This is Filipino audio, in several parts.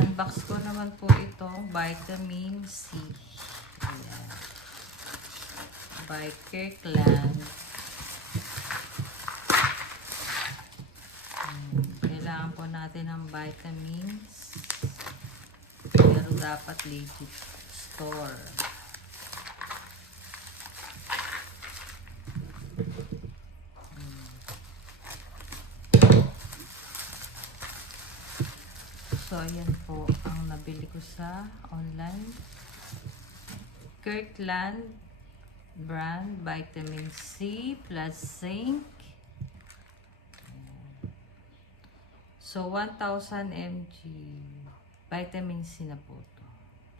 unbox ko naman po itong vitamin C. Ayan. By Kirkland. Kailangan po natin ng vitamins. Pero dapat legit store. So, ayan po ang nabili ko sa online. Kirkland brand vitamin C plus zinc. So, 1000 mg vitamin C na po to.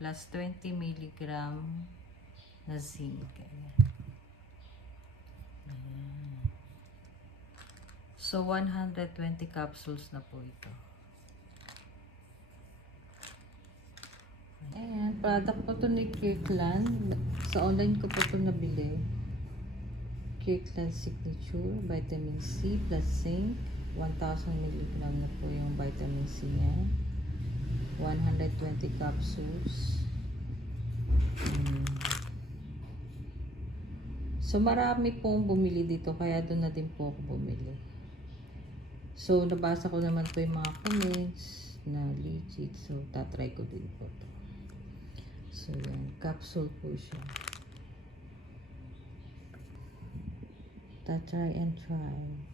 Plus 20 mg na zinc. Ayan. So, 120 capsules na po ito. Ayan, product po ito ni Kirkland. Sa online ko po ito nabili. Kirkland Signature Vitamin C plus zinc. 1000 mg na po yung vitamin C niya. 120 capsules. So, marami pong bumili dito. Kaya doon na din po ako bumili. So, nabasa ko naman po yung mga comments na legit. So, tatry ko din po ito. So, yan. Capsule po siya. Try and try.